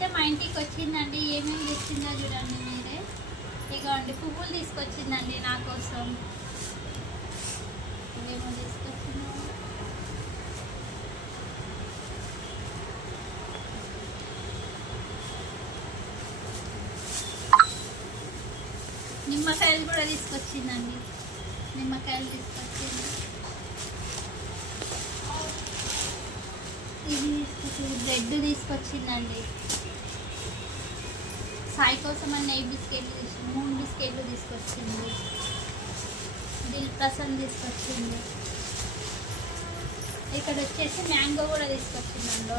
అయితే మా ఇంటికి వచ్చిందండి. ఏమేమి తెచ్చిందో చూడండి మీరే. ఇగోండి పువ్వులు తీసుకొచ్చిందండి నా కోసం. ఏమో తీసుకొచ్చిందో. నిమ్మకాయలు కూడా తీసుకొచ్చిందండి. నిమ్మకాయలు తీసుకొచ్చింది. ఇది తీసుకొచ్చింది. బ్రెడ్ తీసుకొచ్చిందండి. సాయి కోసం అని 8 బిస్కెట్లు తీసుకొచ్చింది. 3 బిస్కెట్లు తీసుకొచ్చింది. దిల్ పసంద్ తీసుకొచ్చింది. ఇక్కడ వచ్చేసి మ్యాంగో కూడా తీసుకొచ్చిందండి.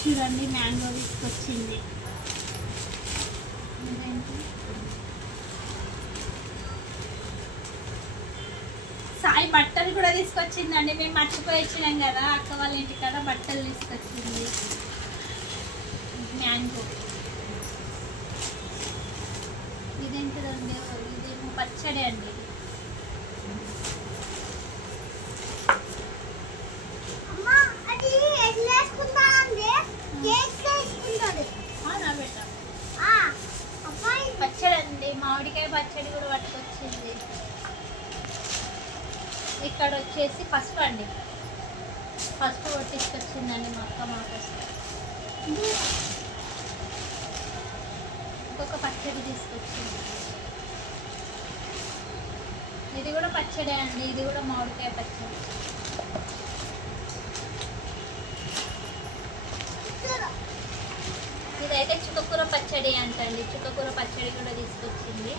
చూడండి మ్యాంగో తీసుకొచ్చింది. సాయి బట్టలు కూడా తీసుకొచ్చిందండి. మేము మర్చిపోయి వచ్చినాం కదా అక్క వాళ్ళ ఇంటికాడ బట్టలు తీసుకొచ్చింది. మ్యాంగో ఇదేంటిదండి? ఇదేమో పచ్చడి అండి. పచ్చడి అండి. మామిడికాయ పచ్చడి కూడా పట్టుకొచ్చింది. ఇక్కడ వచ్చేసి పసుపు అండి. పసుపు కొట్టించుకొచ్చిందండి మా అక్క మా కోసం. ఇంకొక పచ్చడి తీసుకొచ్చింది. ఇది కూడా పచ్చడే అండి. ఇది కూడా మామిడికాయ పచ్చడి. ఇదైతే చుక్కకూర పచ్చడి అంటండి. చుక్కకూర పచ్చడి కూడా తీసుకొచ్చింది.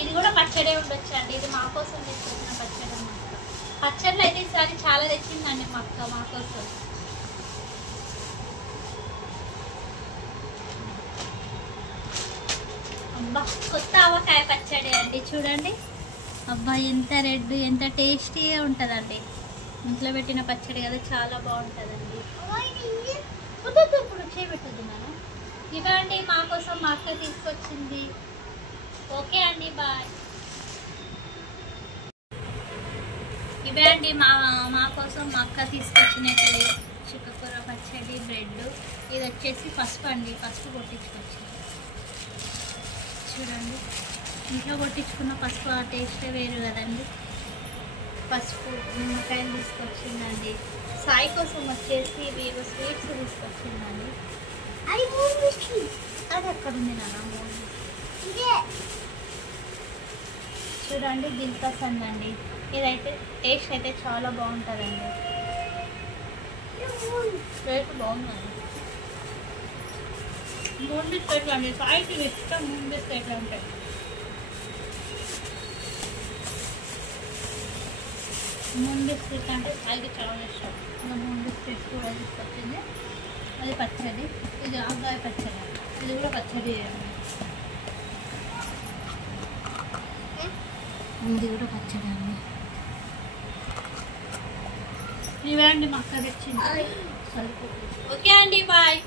ఇది కూడా పచ్చడే ఉండొచ్చు అండి. ఇది మా కోసం తీసుకొచ్చిన పచ్చడి అన్నమాట. పచ్చళ్ళు అయితే ఈసారి చాలా తెచ్చిందండి మా అక్క మా కోసం. అబ్బా కొత్త ఆవకాయ పచ్చడి అండి. చూడండి అబ్బా ఎంత రెడ్, ఎంత టేస్టీగా ఉంటుందండి. ఇంట్లో పెట్టిన పచ్చడి కదా, చాలా బాగుంటుందండి. ఇప్పుడు చేయబెట్టున్నాను. ఇవ్వండి మా కోసం మా అక్క తీసుకొచ్చింది. ఓకే అండి, బాయ్. ఇవే అండి మా కోసం మా అక్క తీసుకొచ్చినట్టు చుక్కకూర పచ్చడి, బ్రెడ్. ఇది వచ్చేసి పసుపు అండి. పసుపు కొట్టించుకొచ్చింది. చూడండి ఇంట్లో కొట్టించుకున్న పసుపు ఆ టేస్టే వేరు కదండి. పసుపు, నిమ్మకాయలు తీసుకొచ్చిందండి. సాయి కోసం వచ్చేసి ఇవి స్వీట్స్ తీసుకొచ్చిందండి. అది ఎక్కడ ఉంది నాన్న? చూడండి దిల్ పసంద్ అండి. ఇదైతే టేస్ట్ అయితే చాలా బాగుంటుందండి. రేటు బాగుందండి. 3 బిస్కెట్లు అండి. సాయికి ఇష్టం 3 బిస్కెట్లు ఉంటాయి. మూన్ బిస్కెట్ అంటే సాయికి చాలా ఇష్టం. ఇంకా 3 బిస్కెట్స్ కూడా తీసుకొచ్చింది. అది పచ్చడి. ఇది ఆవకాయ పచ్చడి. ఇది కూడా పచ్చడి. ఇది కూడా పచ్చడి అండి. ఇవే అండి మా అక్క తెచ్చింది. ఓకే అండి, బాయ్.